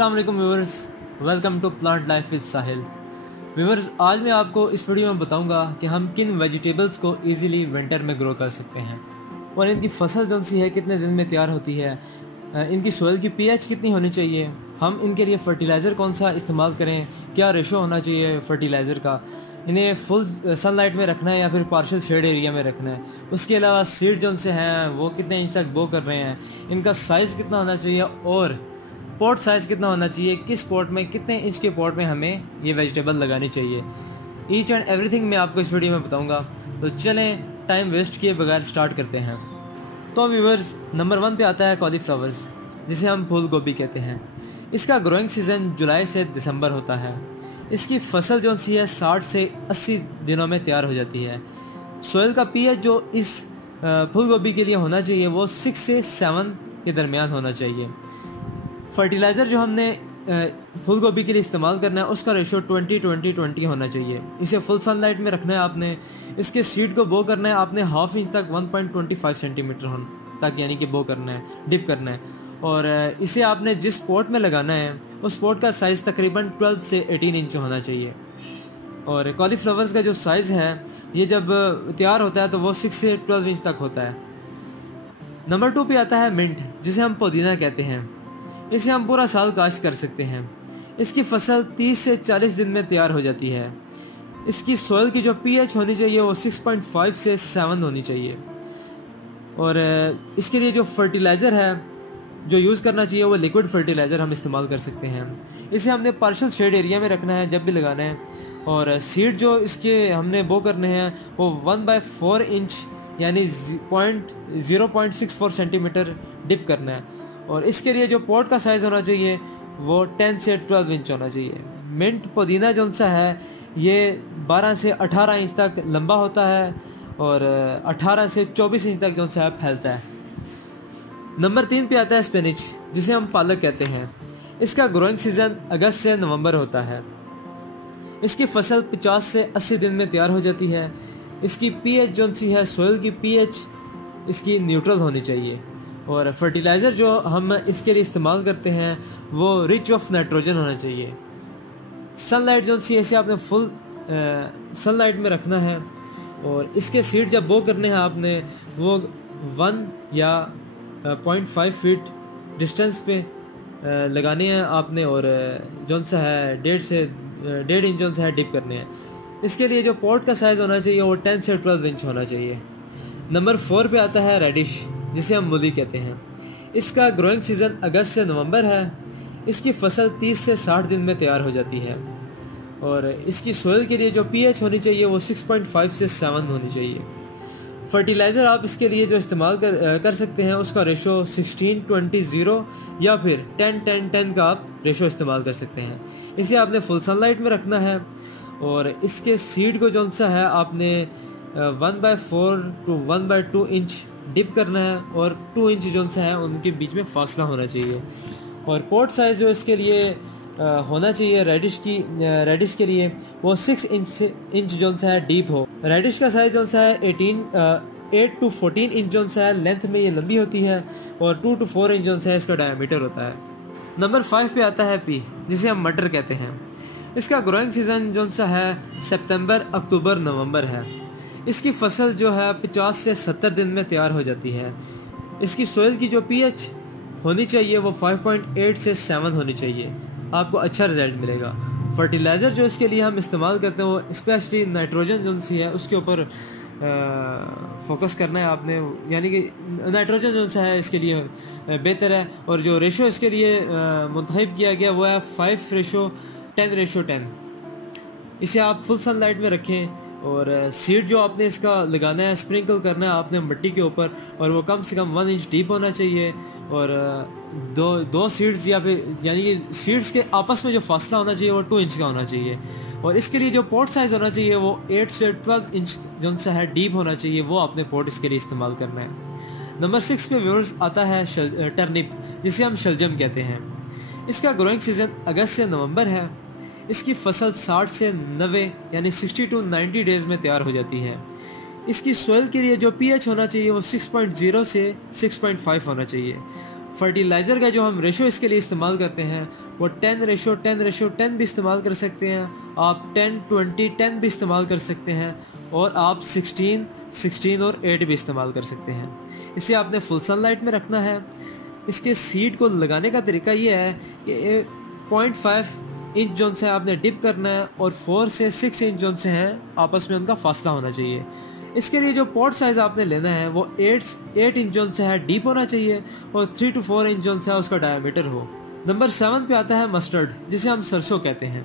अस्सलाम वालेकुम viewers, welcome to plant life with Sahil. Viewers, आज मैं आपको इस वीडियो में बताऊंगा कि हम किन वेजिटेबल्स को इजीली विंटर में ग्रो कर सकते हैं और इनकी फसल जो सी है कितने दिन में तैयार होती है, इनकी सोइल की पीएच कितनी होनी चाहिए, हम इनके लिए फर्टिलाइज़र कौन सा इस्तेमाल करें, क्या रेशो होना चाहिए फर्टिलाइज़र का, इन्हें फुल सनलाइट में रखना है या फिर पार्शियल शेड एरिया में रखना है। उसके अलावा सीड जो से हैं वो कितने इंच तक बो कर रहे हैं, इनका साइज़ कितना होना चाहिए और पॉट साइज़ कितना होना चाहिए, किस पॉट में, कितने इंच के पॉट में हमें ये वेजिटेबल लगानी चाहिए। ईच एंड एवरीथिंग मैं आपको इस वीडियो में बताऊंगा। तो चलें टाइम वेस्ट किए बगैर स्टार्ट करते हैं। तो व्यूअर्स, नंबर 1 पे आता है कॉलीफ्लावर्स, जिसे हम फूल गोभी कहते हैं। इसका ग्रोइंग सीज़न जुलाई से दिसंबर होता है। इसकी फसल जो सी है 60 से 80 दिनों में तैयार हो जाती है। सोइल का पीएच जो इस फूल गोभी के लिए होना चाहिए वो 6 से 7 के दरमियान होना चाहिए। फर्टिलाइज़र जो हमने फूल गोभी के लिए इस्तेमाल करना है उसका रेशो 20-20-20 होना चाहिए। इसे फुल सनलाइट में रखना है आपने। इसके सीड को बो करना है आपने 1/2 इंच तक 1.25 सेंटीमीटर तक, यानी कि बो करना है, डिप करना है। और इसे आपने जिस पॉट में लगाना है उस पॉट का साइज़ तकरीबन 12 से 18 इंच होना चाहिए। और कॉलीफ्लावर्स का जो साइज़ है ये जब तैयार होता है तो वो 6 से 12 इंच तक होता है। नंबर 2 पे आता है मिंट, जिसे हम पुदीना कहते हैं। इसे हम पूरा साल काश्त कर सकते हैं। इसकी फसल 30 से 40 दिन में तैयार हो जाती है। इसकी सोइल की जो पीएच होनी चाहिए वो 6.5 से 7 होनी चाहिए। और इसके लिए जो फर्टिलाइज़र है जो यूज़ करना चाहिए वो लिक्विड फर्टिलाइज़र हम इस्तेमाल कर सकते हैं। इसे हमने पार्शियल शेड एरिया में रखना है जब भी लगाना है। और सीड जो इसके हमने बो करने हैं वो 1/4 इंच यानी 0.64 सेंटीमीटर डिप करना है। और इसके लिए जो पॉट का साइज़ होना चाहिए वो 10 से 12 इंच होना चाहिए। मिंट पुदीना जो सा है ये 12 से 18 इंच तक लंबा होता है और 18 से 24 इंच तक जो सा है फैलता है। नंबर 3 पे आता है स्पिनिच, जिसे हम पालक कहते हैं। इसका ग्रोइंग सीज़न अगस्त से नवंबर होता है। इसकी फसल 50 से 80 दिन में तैयार हो जाती है। इसकी पीएच जो सी है, सोइल की पीएच इसकी न्यूट्रल होनी चाहिए। और फर्टिलाइज़र जो हम इसके लिए इस्तेमाल करते हैं वो रिच ऑफ नाइट्रोजन होना चाहिए। सनलाइट जो सी इसे आपने फुल सनलाइट में रखना है। और इसके सीड जब बो करने हैं आपने वो 1 या 0.5 फीट डिस्टेंस पे लगाने हैं आपने। और जो सा है 1.5 इंच जो सा है डिप करने हैं। इसके लिए जो पॉट का साइज़ होना चाहिए वो 10 से 12 इंच होना चाहिए। नंबर 4 पे आता है रेडिश, जिसे हम मूली कहते हैं। इसका ग्रोइंग सीज़न अगस्त से नवंबर है। इसकी फसल 30 से 60 दिन में तैयार हो जाती है। और इसकी सोइल के लिए जो पीएच होनी चाहिए वो 6.5 से 7 होनी चाहिए। फर्टिलाइज़र आप इसके लिए जो इस्तेमाल कर सकते हैं उसका रेशो 16-20-0 या फिर 10-10-10 का आप रेशो इस्तेमाल कर सकते हैं। इसे आपने फुल सनलाइट में रखना है। और इसके सीड को जो सा है आपने 1/4 to 1/2 इंच डिप करना है और 2 इंच जो सा है उनके बीच में फासला होना चाहिए। और पॉट साइज़ जो इसके लिए होना चाहिए रेडिश के लिए वो 6 इंच जो सा है डीप हो। रेडिश का साइज़ जो सा है 8 to 14 इंच जो सा है लेंथ में ये लंबी होती है और 2 to 4 इंच जो सा है इसका डायमीटर होता है। नंबर 5 पे आता है पी, जिसे हम मटर कहते हैं। इसका ग्रोइंग सीज़न जो सा है सितंबर, अक्टूबर, नवंबर है। इसकी फसल जो है 50 से 70 दिन में तैयार हो जाती है। इसकी सोइल की जो पीएच होनी चाहिए वो 5.8 से 7 होनी चाहिए। आपको अच्छा रिजल्ट मिलेगा। फर्टिलाइज़र जो इसके लिए हम इस्तेमाल करते हैं वो स्पेशली नाइट्रोजन जो सी है उसके ऊपर फोकस करना है आपने, यानी कि नाइट्रोजन जो सा है इसके लिए बेहतर है। और जो रेशो इसके लिए मुंतखब किया गया वो है 5:10:10। इसे आप फुल सनलाइट में रखें। और सीड जो आपने इसका लगाना है, स्प्रिंकल करना है आपने मिट्टी के ऊपर, और वो कम से कम 1 इंच डीप होना चाहिए। और दो सीड्स या फिर यानी कि सीड्स के आपस में जो फासला होना चाहिए वो 2 इंच का होना चाहिए। और इसके लिए जो पॉट साइज़ होना चाहिए वो 8 से 12 इंच जो सा है डीप होना चाहिए। वो आपने पॉट इसके लिए इस्तेमाल करना है। नंबर 6 पे व्यूअर्स आता है टर्निप, जिसे हम शलजम कहते हैं। इसका ग्रोइंग सीज़न अगस्त से नवंबर है। इसकी फसल 60 से 90 यानी 60 to 90 डेज़ में तैयार हो जाती है। इसकी सोइल के लिए जो पीएच होना चाहिए वो 6.0 से 6.5 होना चाहिए। फर्टिलाइज़र का जो हम रेशो इसके लिए इस्तेमाल करते हैं वो 10:10:10 भी इस्तेमाल कर सकते हैं, आप 10:20:10 भी इस्तेमाल कर सकते हैं, और आप 16:16 और 8 भी इस्तेमाल कर सकते हैं। इसे आपने फुल सनलाइट में रखना है। इसके सीड को लगाने का तरीका ये है कि 0.5 इंच जोन से आपने डिप करना है और 4 से 6 इंच जोन से हैं आपस में उनका फासला होना चाहिए। इसके लिए जो पॉट साइज़ आपने लेना है वो 8 इंच जोन से है डीप होना चाहिए और 3 to 4 इंच जोन से है उसका डायमीटर हो। नंबर 7 पे आता है मस्टर्ड, जिसे हम सरसों कहते हैं।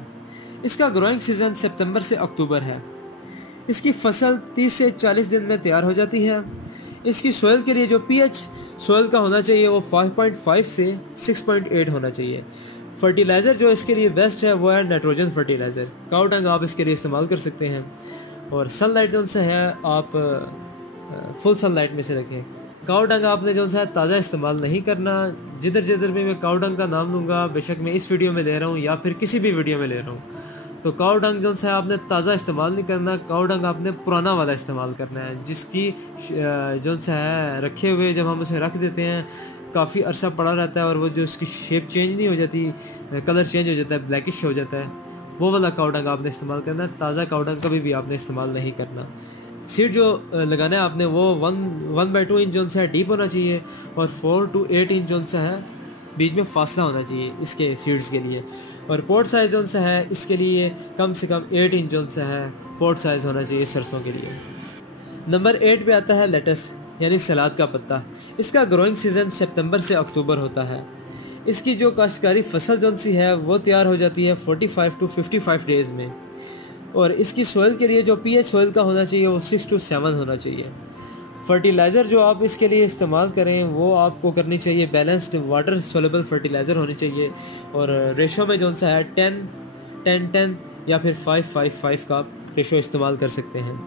इसका ग्रोइंग सीज़न सितंबर से अक्टूबर है। इसकी फसल 30 से 40 दिन में तैयार हो जाती है। इसकी सोयल के लिए जो पीएच सोयल का होना चाहिए वो 5.5 से 6.8 होना चाहिए। फर्टिलाइज़र जो इसके लिए बेस्ट है वो है नाइट्रोजन फर्टिलाइज़र। काऊ डंग आप इसके लिए इस्तेमाल कर सकते हैं, और सनलाइट जो से है आप फुल सनलाइट में से रखें। काऊ डंग आपने जो है ताज़ा इस्तेमाल नहीं करना। जिधर जिधर भी मैं काऊ डंग का नाम लूँगा, बेशक मैं इस वीडियो में ले रहा हूँ या फिर किसी भी वीडियो में ले रहा हूँ, तो काऊ डंग जो है आपने ताज़ा इस्तेमाल नहीं करना। काऊ डंग आपने पुराना वाला इस्तेमाल करना है, जिसकी जो है रखे हुए जब हम उसे रख देते हैं काफ़ी अरसा पड़ा रहता है और वो जो उसकी शेप चेंज नहीं हो जाती, कलर चेंज हो जाता है, ब्लैकिश हो जाता है, वो वाला काऊ डंग आपने इस्तेमाल करना है। ताज़ा काऊ डंग कभी भी आपने इस्तेमाल नहीं करना। सीड जो लगाना है आपने वो 1/2 इंच जोन सा है डीप होना चाहिए और 4 to 8 इंच जोन सा है बीच में फासला होना चाहिए इसके सीड्स के लिए। और पोर्ट साइज़ जोन सा है इसके लिए कम से कम 8 इंच जोन सा है पोर्ट साइज़ होना चाहिए सरसों के लिए। नंबर 8 पे आता है लेटस यानी सलाद का पत्ता। इसका ग्रोइंग सीज़न सितंबर से अक्टूबर होता है। इसकी जो काश्तकारी फसल जोन सी है वो तैयार हो जाती है 45 to 55 डेज़ में, और इसकी सोयल के लिए जो पीएच सोयल का होना चाहिए वो 6 to 7 होना चाहिए। फर्टिलाइज़र जो आप इसके लिए इस्तेमाल करें वो आपको करनी चाहिए बैलेंस्ड वाटर सोलेबल फर्टिलाइज़र होनी चाहिए, और रेशो में जो सा है 10-10-10 या फिर 5-5-5 का रेशो इस्तेमाल कर सकते हैं।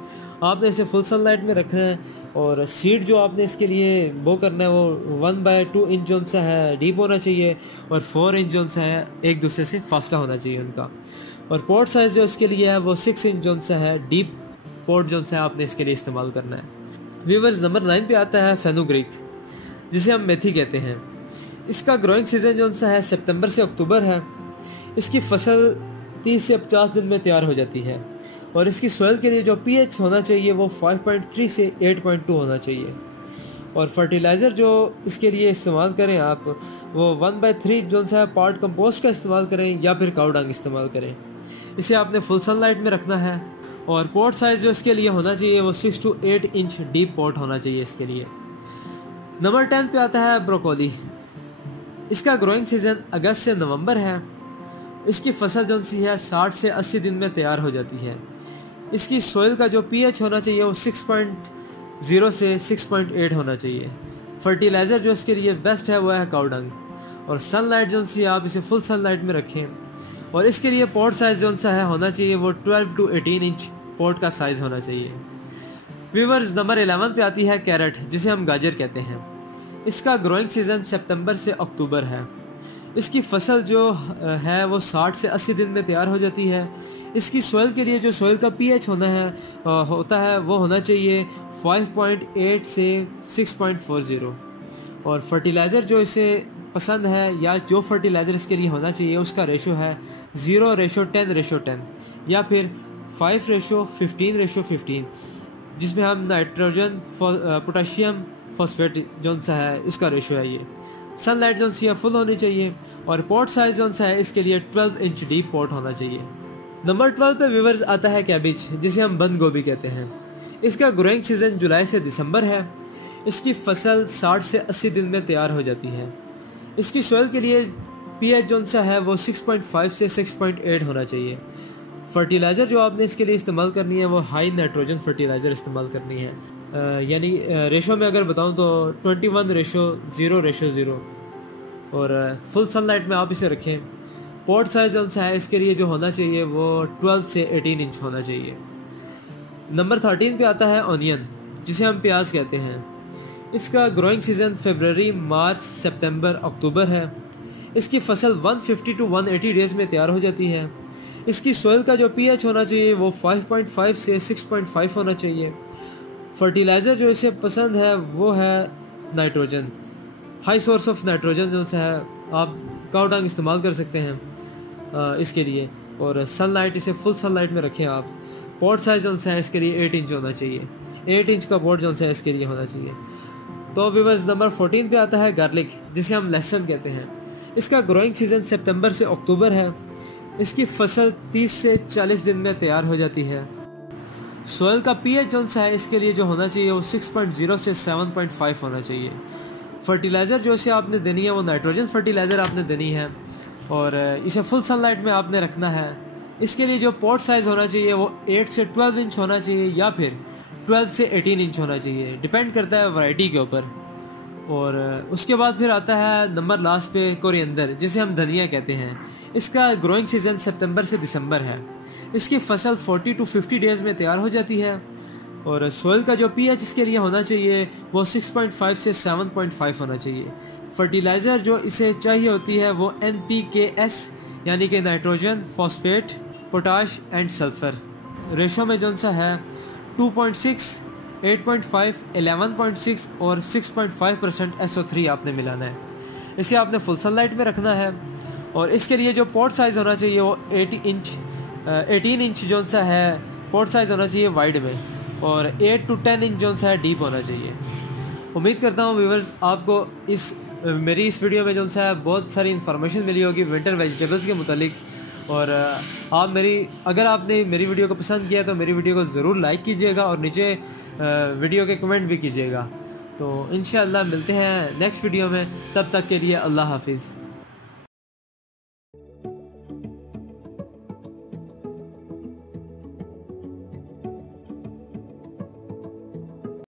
आपने इसे फुल सनलाइट में रखना है, और सीड जो आपने इसके लिए वो करना है वो 1/2 इंच जोन सा है डीप होना चाहिए और 4 इंच जोन सा है एक दूसरे से फासला होना चाहिए उनका। और पोर्ट साइज़ जो इसके लिए है वो 6 इंच जोन सा है डीप पोर्ट जोन सा है आपने इसके लिए इस्तेमाल करना है। व्यूवर्स, नंबर 9 पे आता है फेनुग्रीक, जिसे हम मेथी कहते हैं। इसका ग्रोइंग सीज़न जो सा है सितंबर से अक्टूबर है। इसकी फसल 30 से 50 दिन में तैयार हो जाती है, और इसकी सोयल के लिए जो पीएच होना चाहिए वो 5.3 से 8.2 होना चाहिए। और फर्टिलाइज़र जो इसके लिए इस्तेमाल करें आप वो 1/3 जो सा है पार्ट कंपोस्ट का इस्तेमाल करें या फिर काऊ डंग इस्तेमाल करें। इसे आपने फुल सनलाइट में रखना है, और पॉट साइज़ जो इसके लिए होना चाहिए वो 6 to 8 इंच डीप पॉट होना चाहिए इसके लिए। नंबर 10 पे आता है ब्रोकोली। इसका ग्रोइंग सीज़न अगस्त से नवंबर है। इसकी फसल जो सी है 60 से 80 दिन में तैयार हो जाती है। इसकी सोयल का जो पीएच होना चाहिए वो 6.0 से 6.8 होना चाहिए। फर्टिलाइज़र जो इसके लिए बेस्ट है वो है काऊ डंग, और सनलाइट जो सी आप इसे फुल सनलाइट में रखें, और इसके लिए पॉट साइज़ जो सा है होना चाहिए वो 12 to 18 इंच पॉट का साइज़ होना चाहिए। व्यूवर्स, नंबर 11 पे आती है कैरेट, जिसे हम गाजर कहते हैं। इसका ग्रोइंग सीज़न सितंबर से अक्टूबर है। इसकी फसल जो है वो 60 से 80 दिन में तैयार हो जाती है। इसकी सोयल के लिए जो सोयल का पीएच होता है वो होना चाहिए 5.8 से 6.40, और फर्टिलाइज़र जो इसे पसंद है या जो फर्टिलाइज़र इसके लिए होना चाहिए उसका रेशो है 0:10:10 या फिर 5:15:15, जिसमें हम नाइट्रोजन पोटाशियम फॉस्फेट जो सा है इसका रेशो है ये। सनलाइट जो सी है फुल होनी चाहिए, और पॉट साइज़ जो सा है इसके लिए 12 इंच डीप पॉट होना चाहिए। नंबर 12 पे व्यूवर्स आता है कैबिज, जिसे हम बंद गोभी कहते हैं। इसका ग्रोइंग सीज़न जुलाई से दिसंबर है। इसकी फसल 60 से 80 दिन में तैयार हो जाती है। इसकी सोयल के लिए पीएच जो सा है वो 6.5 से 6.8 होना चाहिए। फर्टिलाइज़र जो आपने इसके लिए इस्तेमाल करनी है वो हाई नाइट्रोजन फर्टिलाइज़र इस्तेमाल करनी है, यानी रेशो में अगर बताऊं तो 21:0:0, और फुल सनलाइट में आप इसे रखें। पॉट साइज़ जो सा है इसके लिए जो होना चाहिए वो 12 से 18 इंच होना चाहिए। नंबर 13 पे आता है ऑनियन, जिसे हम प्याज कहते हैं। इसका ग्रोइंग सीज़न फरवरी, मार्च, सितंबर, अक्टूबर है। इसकी फसल 150 to 180 डेज़ में तैयार हो जाती है। इसकी सोयल का जो पीएच होना चाहिए वो 5.5 से 6.5 होना चाहिए। फर्टिलाइज़र जो इसे पसंद है वो है nitrogen, high source of nitrogen जो सा है आप काऊ डंग इस्तेमाल कर सकते हैं इसके लिए। और सनलाइट, इसे फुल सनलाइट में रखें आप। पॉट साइज जो सा है इसके लिए 8 इंच होना चाहिए, 8 इंच का पॉट जो सा है इसके लिए होना चाहिए। तो व्यूअर्स नंबर 14 पे आता है गार्लिक, जिसे हम लहसुन कहते हैं। इसका ग्रोइंग सीज़न सितंबर से अक्टूबर है। इसकी फसल 30 से 40 दिन में तैयार हो जाती है। सोयल का पीएच जो सा है इसके लिए जो होना चाहिए वो 6.0 से 7.5 होना चाहिए। फर्टिलाइज़र जो इसे आपने देनी है वो नाइट्रोजन फर्टिलाइज़र आपने देनी है और इसे फुल सनलाइट में आपने रखना है। इसके लिए जो पॉट साइज़ होना चाहिए वो 8 से 12 इंच होना चाहिए या फिर 12 से 18 इंच होना चाहिए, डिपेंड करता है वैरायटी के ऊपर। और उसके बाद फिर आता है नंबर लास्ट पे कोरिएंडर, जिसे हम धनिया कहते हैं। इसका ग्रोइंग सीज़न सितंबर से दिसंबर है। इसकी फसल 40 to 50 डेज़ में तैयार हो जाती है। और सोइल का जो पीएच इसके लिए होना चाहिए वो 6.5 से 7.5 होना चाहिए। फर्टिलाइज़र जो इसे चाहिए होती है वो NPKS यानी कि nitrogen, phosphate, potash and sulphur ratio में जो सा है 2.6, 8.5, 11.6 और 6.5% SO3 आपने मिलाना है। इसे आपने फुल सनलाइट में रखना है। और इसके लिए जो पॉट साइज़ होना चाहिए वो 18 इंच जो सा है पॉट साइज़ होना चाहिए वाइड में, और 8 to 10 इंच जो सा है डीप होना चाहिए। उम्मीद करता हूँ व्यूअर्स आपको मेरी इस वीडियो में जो सा है बहुत सारी इन्फॉर्मेशन मिली होगी विंटर वेजिटेबल्स के मुतालिक। और अगर आपने मेरी वीडियो को पसंद किया तो मेरी वीडियो को ज़रूर लाइक कीजिएगा और नीचे वीडियो के कमेंट भी कीजिएगा। तो इंशाअल्लाह मिलते हैं नेक्स्ट वीडियो में, तब तक के लिए अल्लाह हाफिज़।